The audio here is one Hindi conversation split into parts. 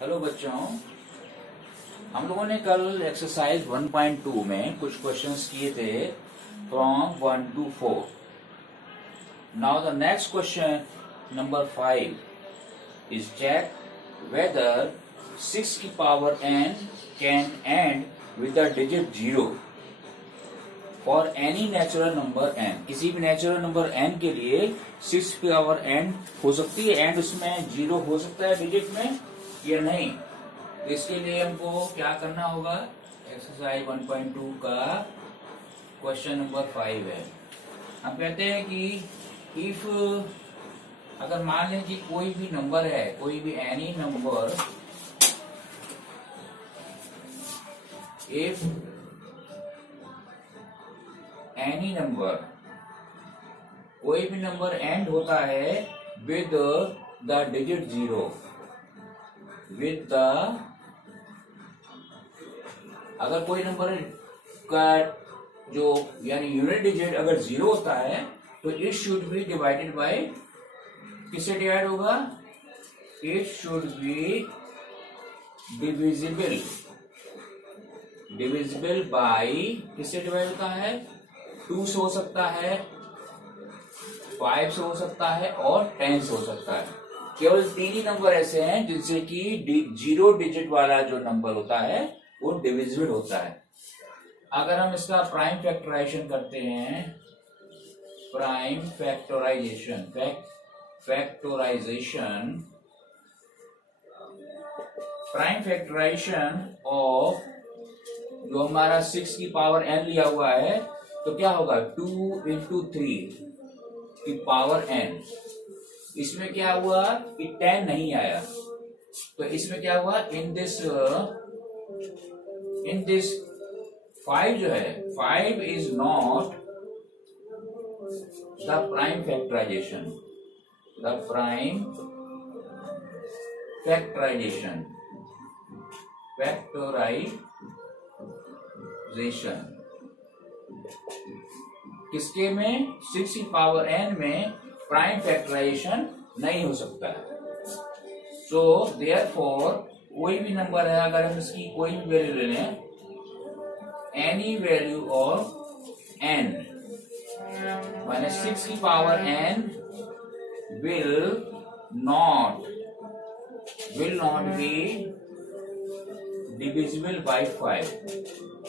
हेलो बच्चों, हम लोगों ने कल एक्सरसाइज 1.2 में कुछ क्वेश्चंस किए थे from 1 to 4। Now the next question number 5 is check whether 6 की power n can end with the digit 0 for any natural number n। किसी भी नेचुरल नंबर n के लिए 6 की पावर n हो सकती है एंड उसमें 0 हो सकता है डिजिट में या नहीं। तो इसके लिए हमको क्या करना होगा, एक्सरसाइज 1.2 का क्वेश्चन नंबर 5 है। हम कहते हैं कि इफ अगर मान लें कि कोई भी नंबर है, कोई भी any number, if any number, कोई भी नंबर एंड होता है with the digit 0, with the, अगर कोई नंबर का जो यानी यूनिट डिजिट अगर 0 होता है तो it should be divided by, किससे डिवाइड होगा? It should be divisible, divisible by, किससे डिवाइड होता है? 2 से हो सकता है, 5 से हो सकता है और 10 से हो सकता है। केवल 3 ही नंबर ऐसे हैं जिनसे कि 0 डिजिट वाला जो नंबर होता है वो डिविजिबल होता है। अगर हम इसका प्राइम फैक्टराइजेशन करते हैं, prime factorization, prime factorization of जो हमारा 6 की पावर n लिया हुआ है तो क्या होगा? 2 into 3 की पावर n। इसमें क्या हुआ कि 10 नहीं आया, तो इसमें क्या हुआ? इन दिस 5 जो है, 5 is not the prime factorization, the prime factorization, किसके में? 6 की पावर n में प्राइम फैक्टराइजेशन नहीं हो सकता है। सो देयरफॉर कोई भी नंबर है, अगर हम इसकी कोई भी वैल्यू ले लें, एनी वैल्यू ऑफ n माने 6 की power n will not be divisible by 5।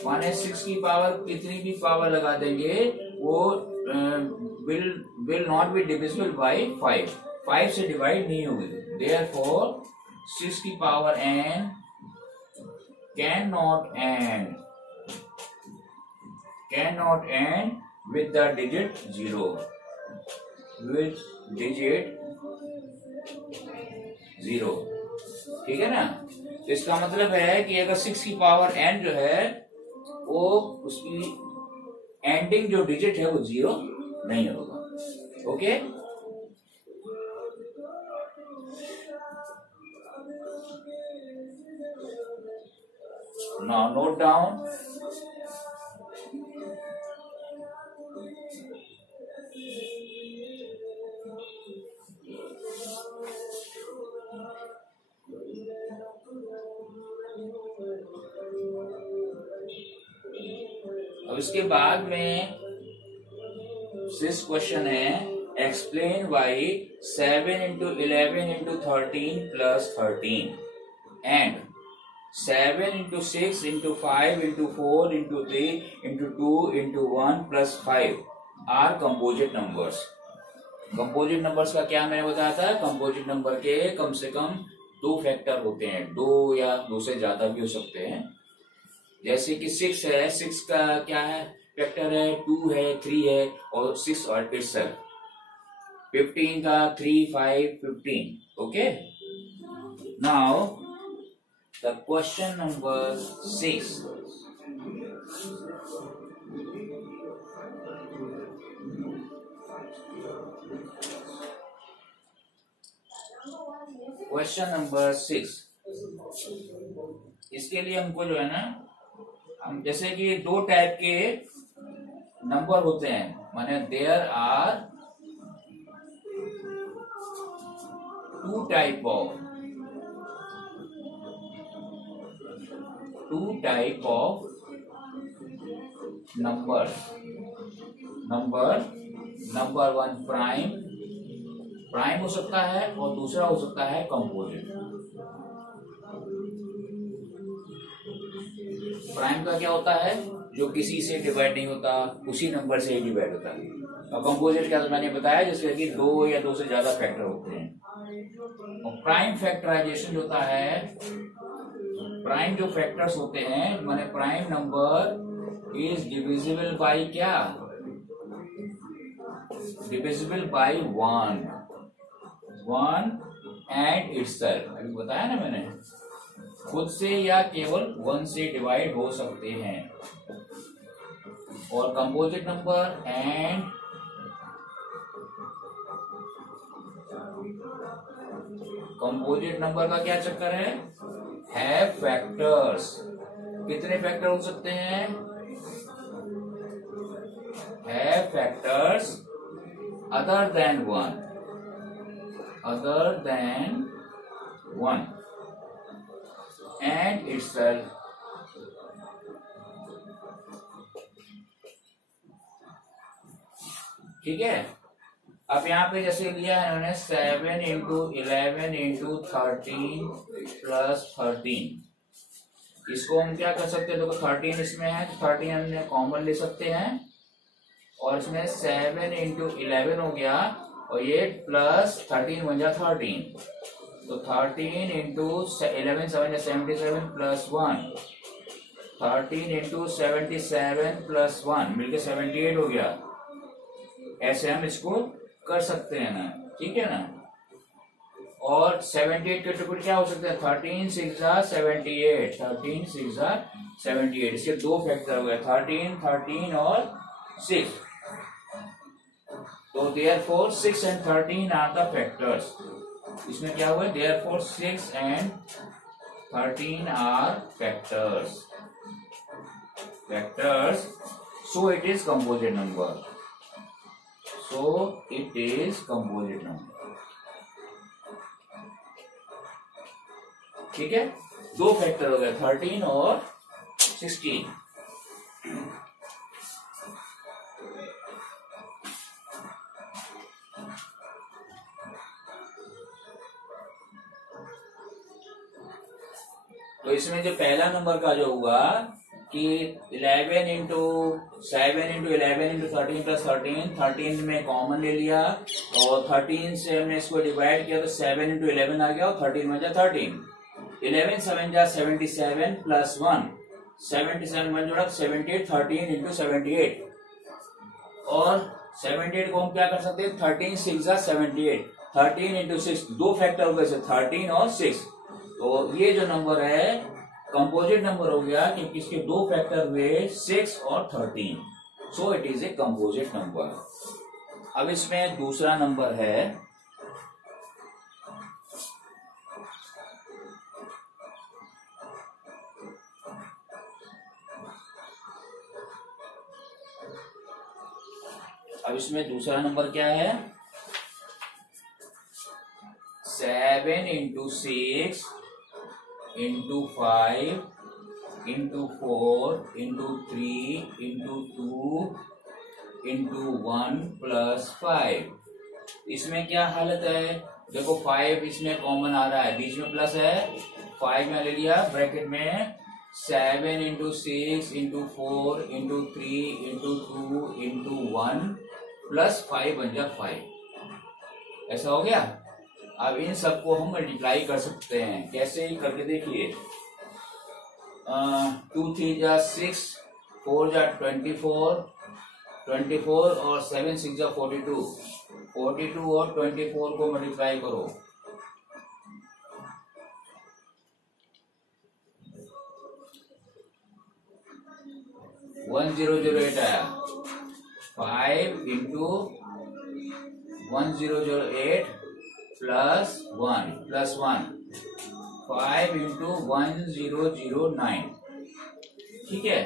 माने 6 की पावर कितनी भी पावर लगा देंगे वो will not be divisible by 5, 5 से डिवाइड नहीं होगी। Therefore 6 की power n cannot end with the digit 0, with digit 0। ठीक है ना? तो इसका मतलब है कि अगर 6 की पावर n जो है वो उसकी एंडिंग जो डिजिट है वो 0 नहीं होगा। ओके, नाउ नोट डाउन, अब इसके बाद में 6 क्वेश्चन है, explain why 7 into 11 into 13 plus 13 and 7 into 6 into 5 into 4 into 3 into 2 into 1 plus 5 are composite numbers। Composite numbers का क्या मैंने बताया था? कंपोजिट नंबर के कम से कम 2 फैक्टर होते हैं, 2 या 2 से ज्यादा भी हो सकते हैं। जैसे कि 6 है, 6 का क्या है फैक्टर है? 2 है, 3 है और 6 और itself। 15 का 3, 5, 15। Okay, now the question number 6। Question number 6, इसके लिए हमको जो है ना, हम जैसे कि 2 टाइप के नंबर होते हैं, माने there are 2 type of two type of numbers. Number one prime हो सकता है और दूसरा हो सकता है कंपोजिट। प्राइम का क्या होता है, जो किसी से डिवाइड नहीं होता, उसी नंबर से ही डिवाइड होता है। और कंपोजिट क्या मैंने बताया, जिसके कि दो या दो से ज्यादा फैक्टर होते हैं। और प्राइम फैक्टराइजेशन होता है, प्राइम जो फैक्टर्स होते हैं माने prime number is divisible by क्या, divisible by one and itself. अभी बताया ना मैंने, खुद से या केवल वन से डिवाइड हो सकते हैं। और composite number and composite number का क्या चक्कर है फैक्टर्स। कितने फैक्टर हो सकते हैं, है factors other than one and itself. ठीक है। अब यहाँ पे जैसे लिया है उन्होंने 7 इंटू 11 इंटू 13 प्लस 13। इसको हम क्या कर सकते हैं, देखो 13 इसमें है, 13 हमने कॉमन ले सकते हैं और इसमें 7 इंटू 11 हो गया और ये प्लस 13 बन जाए 13। तो 13 इंटू 11 7 77 प्लस 1, 13 इंटू 77 प्लस 1 मिलके 78 हो गया। ऐसे हम इसको कर सकते हैं ना, ठीक है ना। और 78 के टुकड़े क्या हो सकते हैं, 13 6 78, 13 6 78। इसके दो फैक्टर हो गए 13 और 6। तो therefore 6 and 13 are the factors. इसमें क्या हुआ, therefore 6 and 13 are factors. So it is composite number. ठीक है, दो फैक्टर हो गए 13 और 16। तो इसमें जो पहला नंबर का जो हुआ कि 11 इंटू 7 इंटू 11 इंटू 13 प्लस 13 में कॉमन ले लिया और 13 से हमने इसको डिवाइड किया तो 7 इंटू 11 आ गया और 13 में जा 13। 11 7 जा 77 प्लस 1, 77 1 जोड़ा 78, 13 इंटू 78। और 78 को हम क्या कर सकते हैं, 13 6 जा 78, 13 इंटू 6, दो फैक्टर हो गए 13 और 6। तो ये जो नंबर है कंपोजिट नंबर हो गया क्योंकि इसके दो फैक्टर हुए 6 और 13। सो it is a composite number. अब इसमें दूसरा नंबर है क्या है, 7 into 6 into 5 into 4 into 3 into 2 into 1 plus 5। इसमें क्या हालत है, देखो 5 इसमें कॉमन आ रहा है, बीच में प्लस है, 5 में ले लिया ब्रैकेट में 7 into 6 into 4 into 3 into 2 into 1 plus 5 बन जा 5। ऐसा हो गया। अब इन सबको हम मल्टीप्लाई कर सकते हैं, कैसे ही करके देखिए। 2 3 जा 6, 4 जा 24 और 7 6 जा 42 और 24 को मल्टीप्लाई करो। 1008 आया। 5 इंटू 1008 प्लस 1 5 इंटू 1009। ठीक है।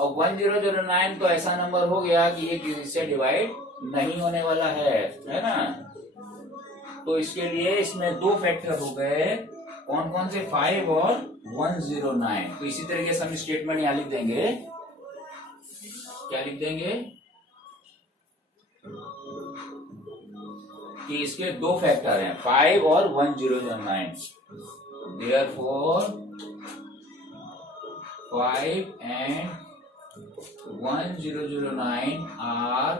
अब 1009 तो ऐसा नंबर हो गया कि ये किसी से डिवाइड नहीं होने वाला है ना। तो इसके लिए इसमें दो फैक्टर हो गए, कौन कौन से 5 और 109। तो इसी तरीके से हम स्टेटमेंट यहां लिख देंगे, क्या लिख देंगे कि इसके दो फैक्टर हैं 5 और 1009। Therefore 5 and 1009 are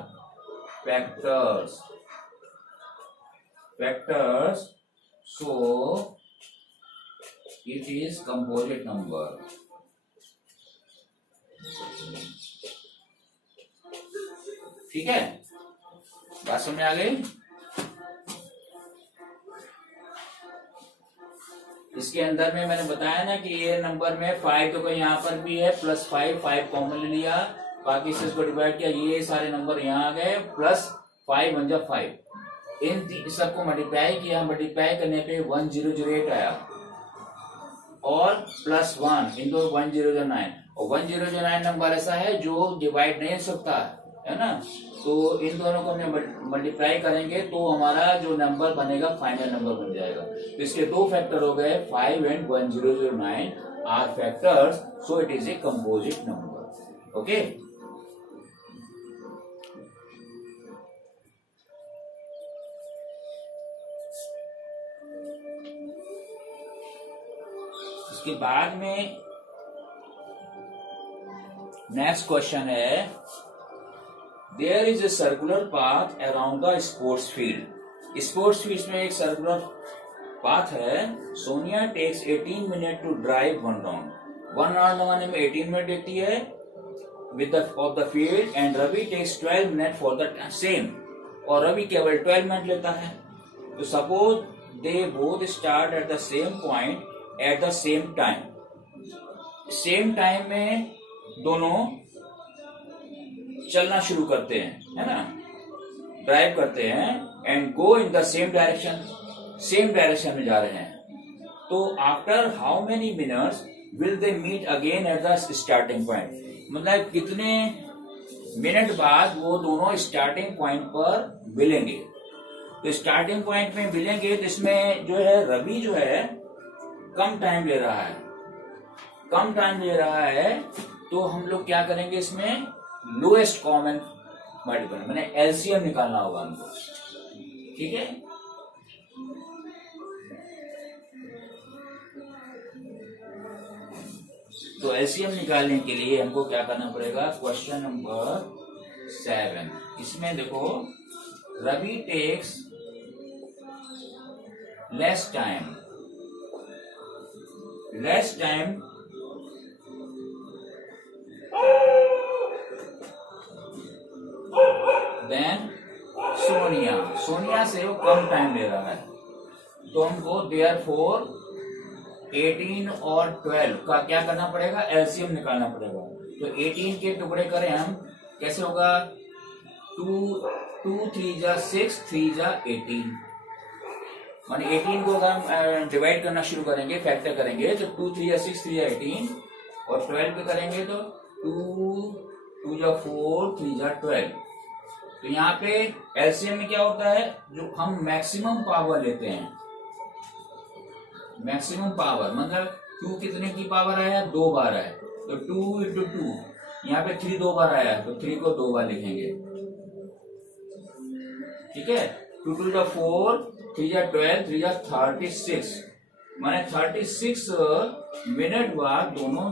factors, so it is composite number. ठीक है, बात समझ आ गई। इसके अंदर में मैंने बताया ना कि ये नंबर में 5 तो कहीं यहाँ पर भी है, +5 कॉमन लिया, बाकी से इसको डिवाइड किया, ये सारे नंबर यहाँ आ गए, +5 1 जा 5, इन सबको मल्टीप्लाई किया, मल्टीप्लाई करने पे 1008 आया, और +1 इन दो 1009, और 1009 नंबर ऐसा है जो डिवाइड नहीं हो सकता है ना। तो इन दोनों को हम मल्टीप्लाई करेंगे तो हमारा जो नंबर बनेगा फाइनल नंबर बन जाएगा। तो इसके दो फैक्टर हो गए 5 and 1009 are factors, so it is a composite number. Okay, इसके बाद में नेक्स्ट क्वेश्चन है, there is a circular path around the sports field. Sports field में एक सर्कुलर पाथ है। Sonia takes 18 minute to drive 1 round. 1 round लगाने में 18 मिनट लेती है with of the field, and Ravi takes 12 minute for the same, और रवि केवल 12 मिनट लेता है। तो suppose they both start at the same point at the same time. Same time में दोनों चलना शुरू करते हैं, है ना, ड्राइव करते हैं, and go in the same direction, same direction में जा रहे हैं। तो after how many minutes will they meet again at the starting point, मतलब कितने मिनट बाद वो दोनों स्टार्टिंग पॉइंट पर मिलेंगे। तो स्टार्टिंग पॉइंट में मिलेंगे तो इसमें जो है रवि जो है कम टाइम ले रहा है, कम टाइम ले रहा है, तो हम लोग क्या करेंगे, इसमें लोएस्ट कॉमन मल्टीपल मैंने एलसीएम निकालना होगा हमको। ठीक है, तो एलसीएम निकालने के लिए हमको क्या करना पड़ेगा, क्वेश्चन नंबर 7, इसमें देखो Ravi takes less time than Sonia से वो कम टाइम ले रहा है। तो हमको देयरफॉर 18 और 12 का क्या करना पड़ेगा, एलसीएम निकालना पड़ेगा। तो 18 के टुकड़े करें हम, कैसे होगा, 2 3 जा 6 3 जा 18, माने 18 को अगर हम डिवाइड करना शुरू करेंगे, फैक्टर करेंगे, तो 2 3 जा 6 3 जा 18, और 12 पे करेंगे तो 2 जा 4 3 जा 12। तो यहाँ पे एलसीएम में क्या होता है, जो हम मैक्सिमम पावर लेते हैं, मैक्सिमम पावर मतलब 2 कितने की पावर आया, 2 बार आया, तो 2 × 2, यहाँ पे 3 2 बार आया, तो 3 को 2 बार लिखेंगे। ठीक है, 2 2 जा 4, 3 जा 12, 3 जा 36, माने 36 मिनट बाद दोनों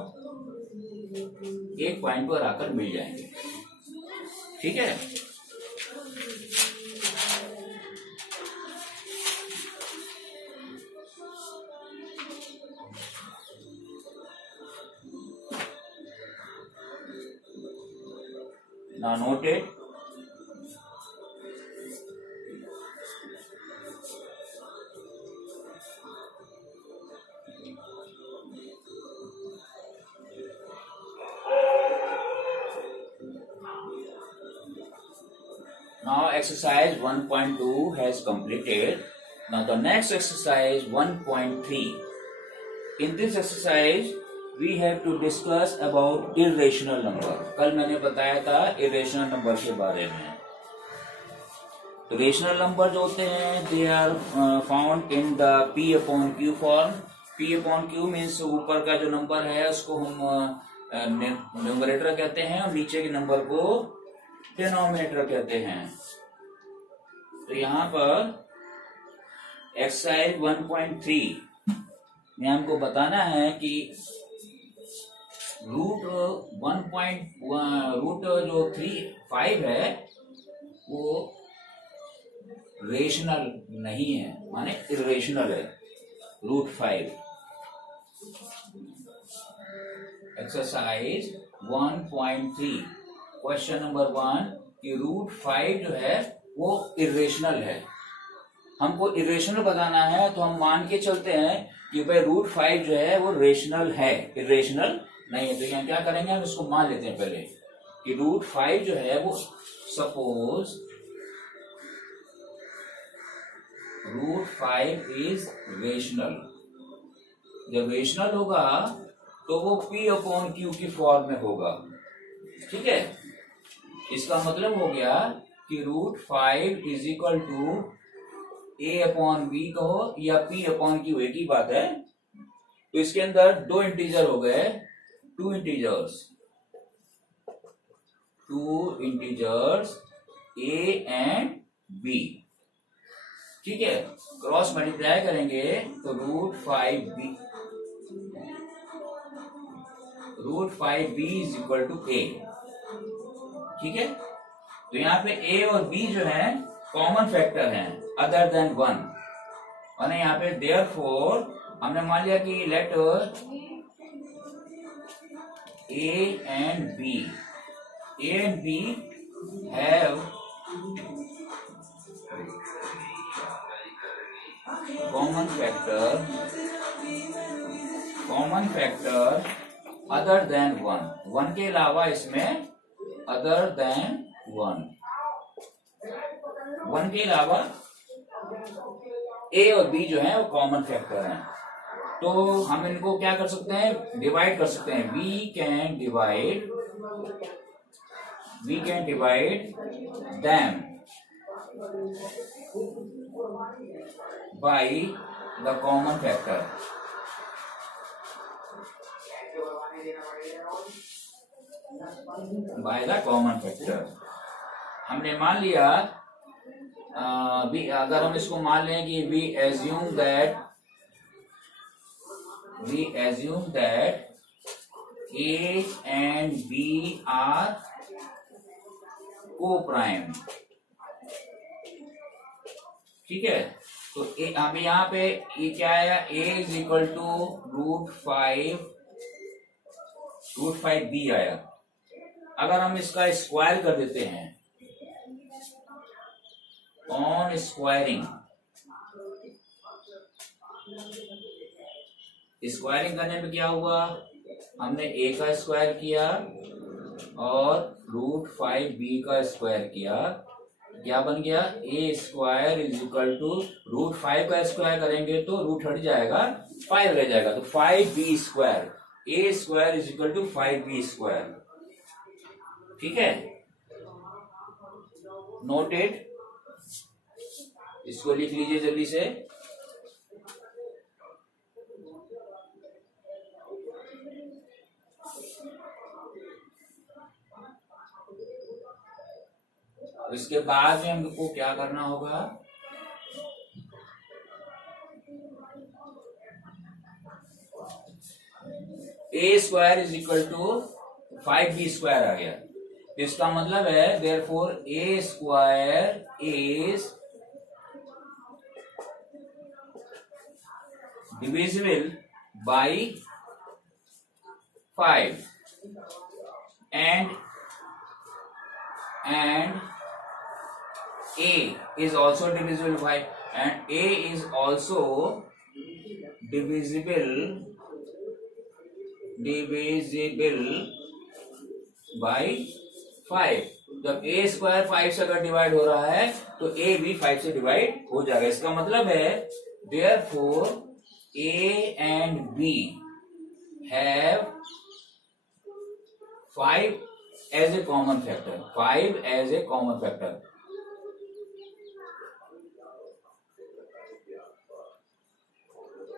एक पॉइंट पर आकर मिल जाएंगे। ठीक है, now note it. Now exercise 1.2 has completed. Now the next exercise 1.3. In this exercise we have to discuss about irrational number. कल मैंने बताया था irrational number के बारे में। तो रेशनल नंबर जो होते हैं they are found in the P/Q form, P upon Q means ऊपर का जो नंबर है उसको हम न्यूमरेटर कहते हैं और नीचे के नंबर को डिनोमिनेटर कहते हैं। तो यहाँ पर एक्सरसाइज 1.3 में हमको बताना है कि रूट जो 5 है वो रेशनल नहीं है, माने इरेशनल है रूट 5। एक्सरसाइज 1.3 क्वेश्चन नंबर 1 कि रूट 5 जो है वो इरेशनल है। हमको इरेशनल बताना है तो हम मान के चलते हैं कि भाई रूट 5 जो है वो रेशनल है, इरेशनल नहीं है। तो यहाँ क्या करेंगे, हम इसको मान लेते हैं पहले कि रूट 5 जो है वो सपोज रूट 5 इज रेशनल। जब रेशनल होगा तो वो P अपॉन क्यू की फॉर्म में होगा। ठीक है, इसका मतलब हो गया कि root 5 is equal to A upon B कहो या P अपॉन क्यू, एक ही बात है। तो इसके अंदर दो इंटीजर हो गए, two integers A and B। ठीक है, क्रॉस मल्टीप्लाई करेंगे तो root 5b is equal to A। ठीक है, तो यहाँ पे A और B जो है कॉमन फैक्टर हैं अदर देन 1, और यहाँ पे देयरफॉर हमने मान लिया कि late A and B have common factor other than 1 के अलावा इसमें other than 1 के अलावा A और B जो है वो कॉमन फैक्टर हैं। तो हम इनको क्या कर सकते हैं, डिवाइड कर सकते हैं। We can divide them by the common factor। by the common factor हमने मान लिया, अगर हम इसको मान लें कि we assume that A and B are co-prime। ठीक है, तो अब यहाँ पे ये क्या है, A is equal to root 5b आया। अगर हम इसका स्क्वायर कर देते हैं, ऑन स्क्वायरिंग करने में क्या हुआ, हमने A का स्क्वायर किया और रूट 5b का स्क्वायर किया, क्या बन गया, A square is equal to root 5 का स्क्वायर करेंगे तो रूट हट जाएगा, 5 रह जाएगा, तो 5b square, A square is equal to 5b square. ठीक है, नोटेड, इसको लिख लीजिए जल्दी से। इसके बाद में हमको क्या करना होगा, A square is equal to 5b square आ गया। इसका मतलब है therefore A square is divisible by 5 and A is also divisible by, and A is also divisible by 5। जब A स्क्वायर 5 से अगर डिवाइड हो रहा है तो A भी 5 से डिवाइड हो जाएगा। इसका मतलब है therefore A and B have 5 as a common factor, 5 as a common factor।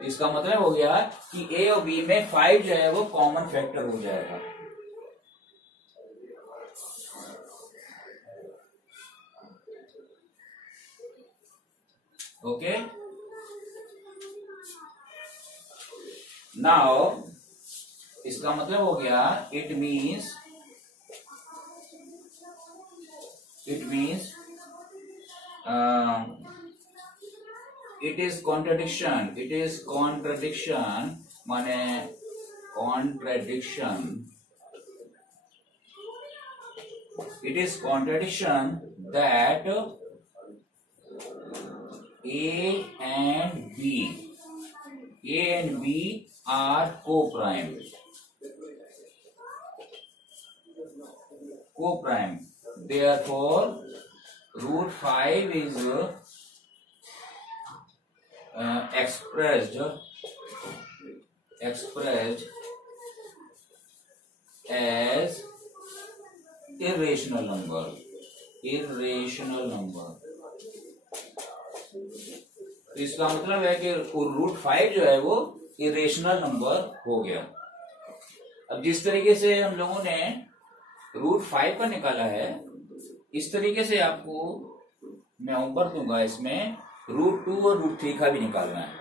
इसका मतलब हो गया कि ए और बी में 5 जो है वो कॉमन फैक्टर हो जाएगा। ओके, नाउ इसका मतलब हो गया it means it is contradiction माने it is contradiction that A and B are co-prime. Therefore, root 5 is expressed as irrational number. तो इसका मतलब है कि रूट 5 जो है वो इरेशनल नंबर हो गया। अब जिस तरीके से हम लोगों ने रूट 5 का निकाला है, इस तरीके से आपको मैं होमवर्क दूंगा, इसमें रूट 2 और रूट 3 का भी निकालना है।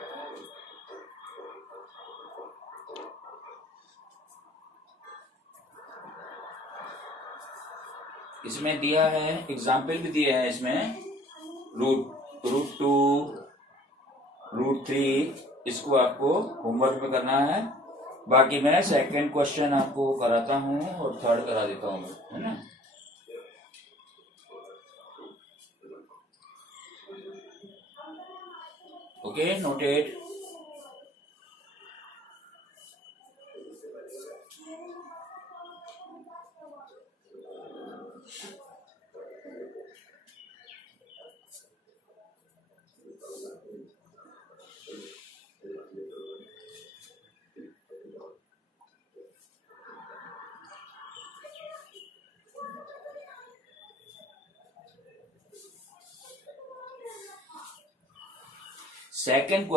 इसमें दिया है, एग्जाम्पल भी दिया है इसमें, रूट 2, रूट 3, इसको आपको होमवर्क में करना है। बाकी मैं सेकंड क्वेश्चन आपको कराता हूं और थर्ड करा देता हूं, है ना। Okay, noted. सेकेंड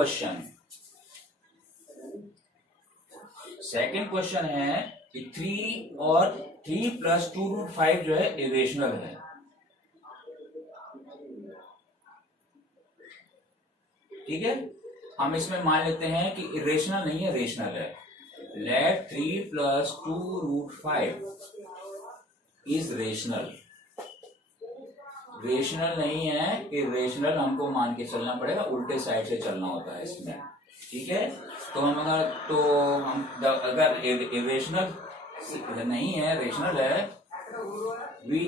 क्वेश्चन है कि 3 और 3 प्लस 2 रूट 5 जो है इरेशनल है। ठीक है, हम इसमें मान लेते हैं कि इरेशनल नहीं है, रेशनल है। Let 3 plus 2 root 5 is rational. Rational नहीं है, इरेशनल हमको मान के चलना पड़ेगा, उल्टे साइड से चलना होता है इसमें। ठीक है, तो हम अगर इरेशनल नहीं है, रेशनल है, we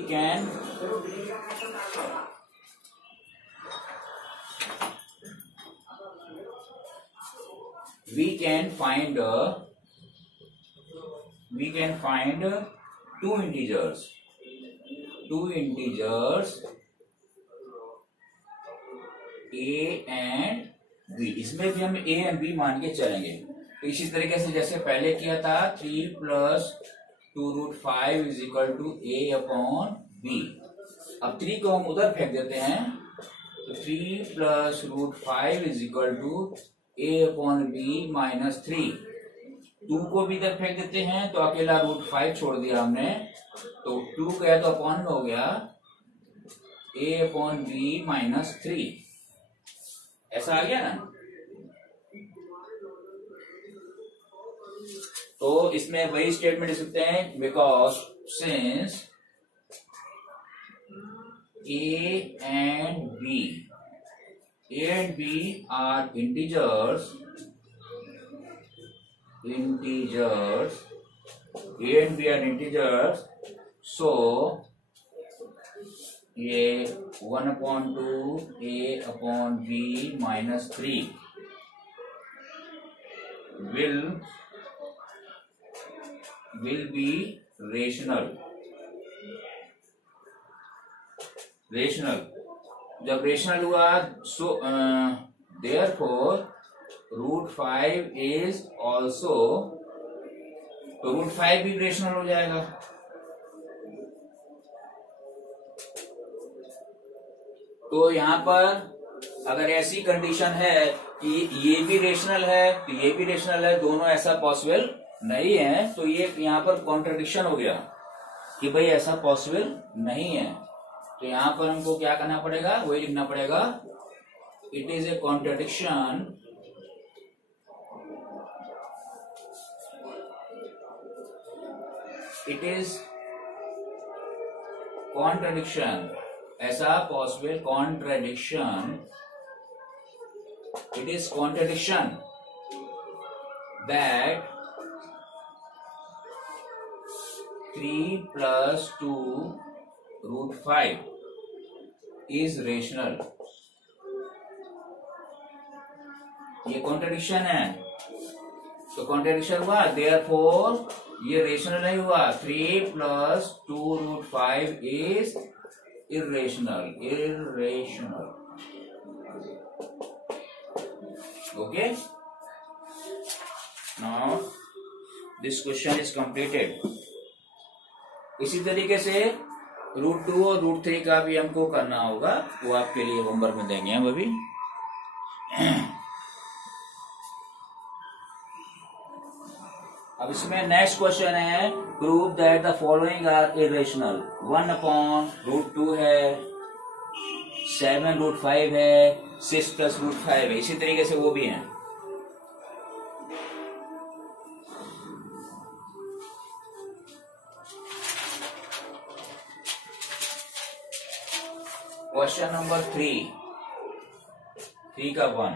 can find two integers a and b। इसमें भी हम a and b मान के चलेंगे। तो इसी तरीके से जैसे पहले किया था, 3 plus 2 root 5 is equal to a upon b। अब 3 को हम उधर फेंक देते हैं, तो 3 plus root 5 is equal to a upon b minus 3। 2 को भी इधर फेंक देते हैं, तो अकेला रूट 5 छोड़ दिया हमने, तो 2 गया तो अपॉन में हो गया a अपॉन b माइनस 3। ऐसा आ गया ना। तो इसमें वही स्टेटमेंट लिख सकते हैं, because since a and b are integers, so ये 1/2 a upon b minus 3 will be rational। जब रेशनल हुआ, सो therefore रूट 5 इज ऑल्सो, तो रूट 5 भी रेशनल हो जाएगा। तो यहां पर अगर ऐसी कंडीशन है कि ये भी रेशनल है तो ये भी रेशनल है, दोनों ऐसा पॉसिबल नहीं है, तो ये यहाँ पर कॉन्ट्रडिक्शन हो गया कि भाई ऐसा पॉसिबल नहीं है। तो यहाँ पर हमको क्या करना पड़ेगा, वही लिखना पड़ेगा, it is a contradiction it is contradiction, ऐसा possible contradiction, it is contradiction that 3 plus 2 root 5 is rational। ये कॉन्ट्रडिक्शन है, तो कॉन्ट्रडिक्शन हुआ, therefore ये रेशनल नहीं हुआ। 3 plus 2 root 5 is irrational, irrational। Okay, now this question is completed। इसी तरीके से √2 और √3 का भी हमको करना होगा, वो आपके लिए होमवर्क में देंगे हम अभी। अब इसमें नेक्स्ट क्वेश्चन है, prove that the following are irrational. 1/√2 है, 7√5 है, 6 + √5 है, इसी तरीके से वो भी है। क्वेश्चन नंबर 3 का 1,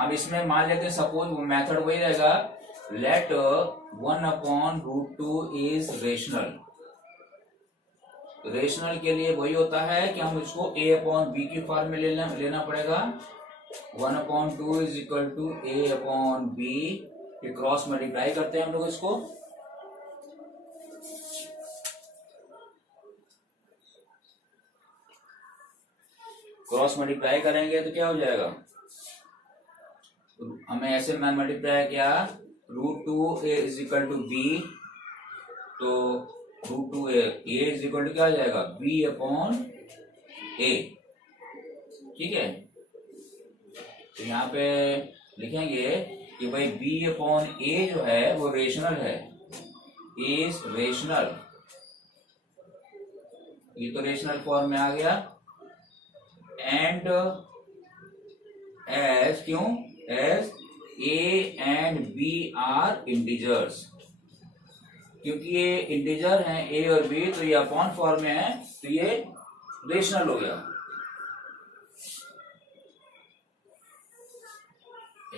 हम इसमें मान लेते हैं, सपोज मेथड वही रहेगा, लेट 1/√2 इज रेशनल। रेशनल के लिए वही होता है कि हम इसको a/b की फॉर्म में लेना पड़ेगा। 1/2 इज इक्वल टू a/b, फिर क्रॉस मल्टीप्लाई करते हैं हम लोग इसको, क्रॉस मल्टीप्लाई करेंगे तो क्या हो जाएगा, हमें ऐसे मैंने मल्टीप्लाई किया, √2 a is equal to b, तो √2a इज इक्वल टू क्या हो जाएगा, b/a। ठीक है, तो यहाँ पे लिखेंगे कि भाई b/a जो है वो रेशनल है, इज रेशनल, ये तो रेशनल फॉर्म में आ गया। एंड एज, क्यों, as a and b are integers, क्योंकि ये इंटीजर हैं a और b, तो ये अपॉन फॉर्म में है, तो ये रेशनल हो गया।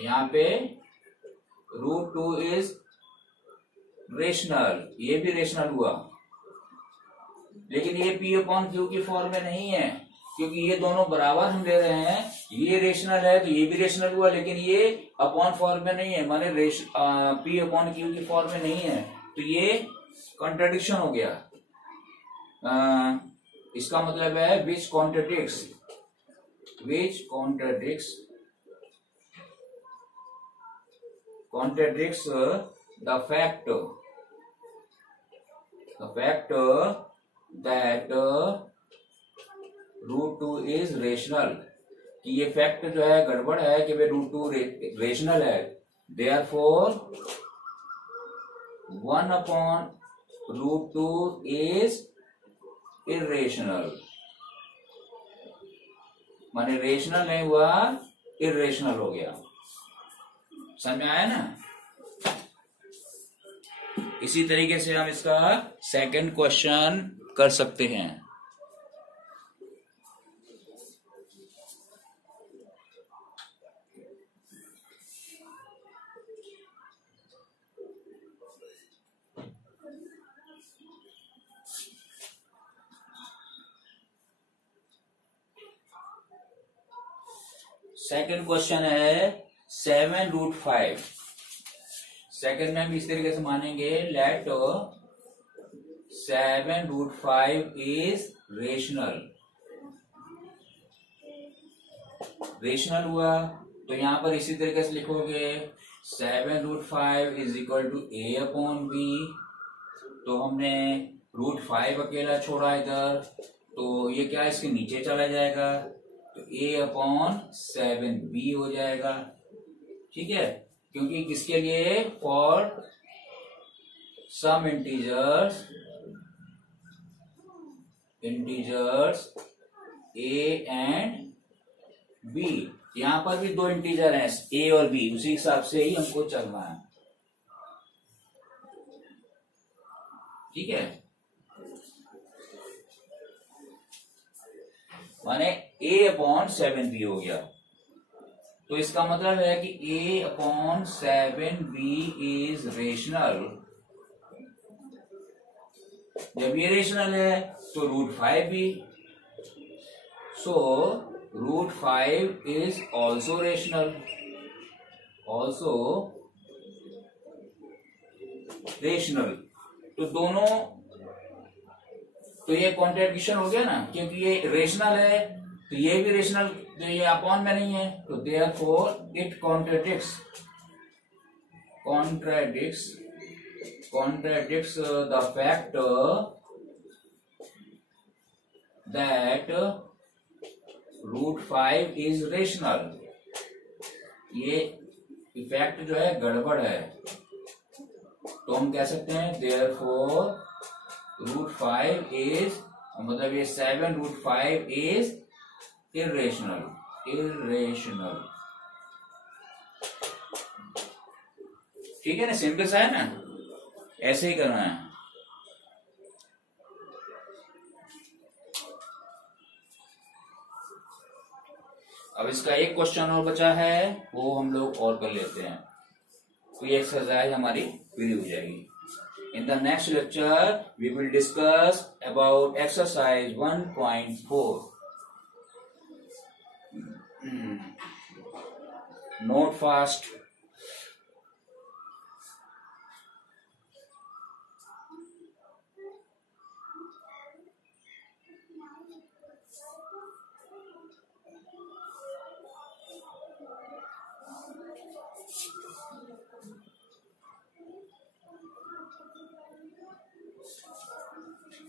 यहाँ पे √2 इज रेशनल, ये भी रेशनल हुआ, लेकिन ये p/q की फॉर्म में नहीं है, क्योंकि ये दोनों बराबर हम ले रहे हैं, ये रेशनल है तो ये भी रेशनल हुआ, लेकिन ये अपॉन फॉर्म में नहीं है, माने p/q की फॉर्म में नहीं है, तो ये कॉन्ट्रडिक्शन हो गया। इसका मतलब है which contradicts the fact that √2 is rational, कि ये फैक्ट जो है गड़बड़ है कि भाई √2 रेशनल है, देयरफॉर 1/√2 इज इर्रेशनल, माने रेशनल नहीं हुआ, इर्रेशनल हो गया। समझ में आया ना? इसी तरीके से हम इसका सेकंड क्वेश्चन कर सकते हैं। सेकंड क्वेश्चन है 7√5। सेकंड में हम इस तरीके से मानेंगे, लेट 7√5 इज रेशनल। रेशनल हुआ तो यहां पर इसी तरीके से लिखोगे 7√5 इज इक्वल टू a/b, तो हमने √5 अकेला छोड़ा इधर, तो ये क्या इसके नीचे चला जाएगा, तो a/7b हो जाएगा। ठीक है, क्योंकि किसके लिए, for some integers a and b, यहां पर भी दो इंटीजर हैं a और b, उसी हिसाब से ही हमको चलना है। ठीक है, माने a/7b हो गया। तो इसका मतलब है कि a/7b इज रेशनल। जब ये रेशनल है तो √5 भी, सो √5 इज ऑल्सो रेशनल, तो दोनों, तो ये कॉन्ट्रडिक्शन हो गया ना, क्योंकि ये रेशनल है तो ये भी रेशनल, तो ये अपॉन में नहीं है, तो therefore it contradicts the fact that √5 is rational. ये इफेक्ट जो है गड़बड़ है, तो हम कह सकते हैं देयरफॉर √5 इज, मतलब ये 7√5 इज इर्रेशनल। ठीक है ना, सिंपल सा है ना, ऐसे ही करना है। अब इसका एक क्वेश्चन और बचा है, वो हम लोग और कर लेते हैं, तो ये एक्सरसाइज हमारी पूरी हो जाएगी। In the next lecture, we will discuss about exercise 1.4. Note fast.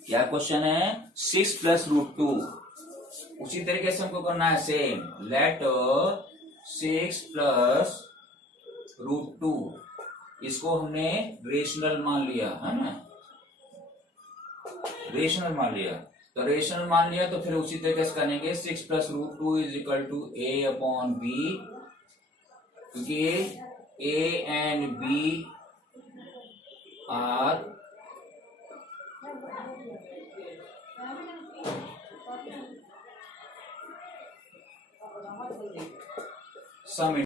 क्या क्वेश्चन है, 6 + √2, उसी तरीके से हमको करना है सेम। लेट 6 + √2, इसको हमने रेशनल मान लिया है ना, रेशनल मान लिया, तो रेशनल मान लिया तो फिर उसी तरीके से करेंगे। 6 + √2 = a/b, क्योंकि a and b are some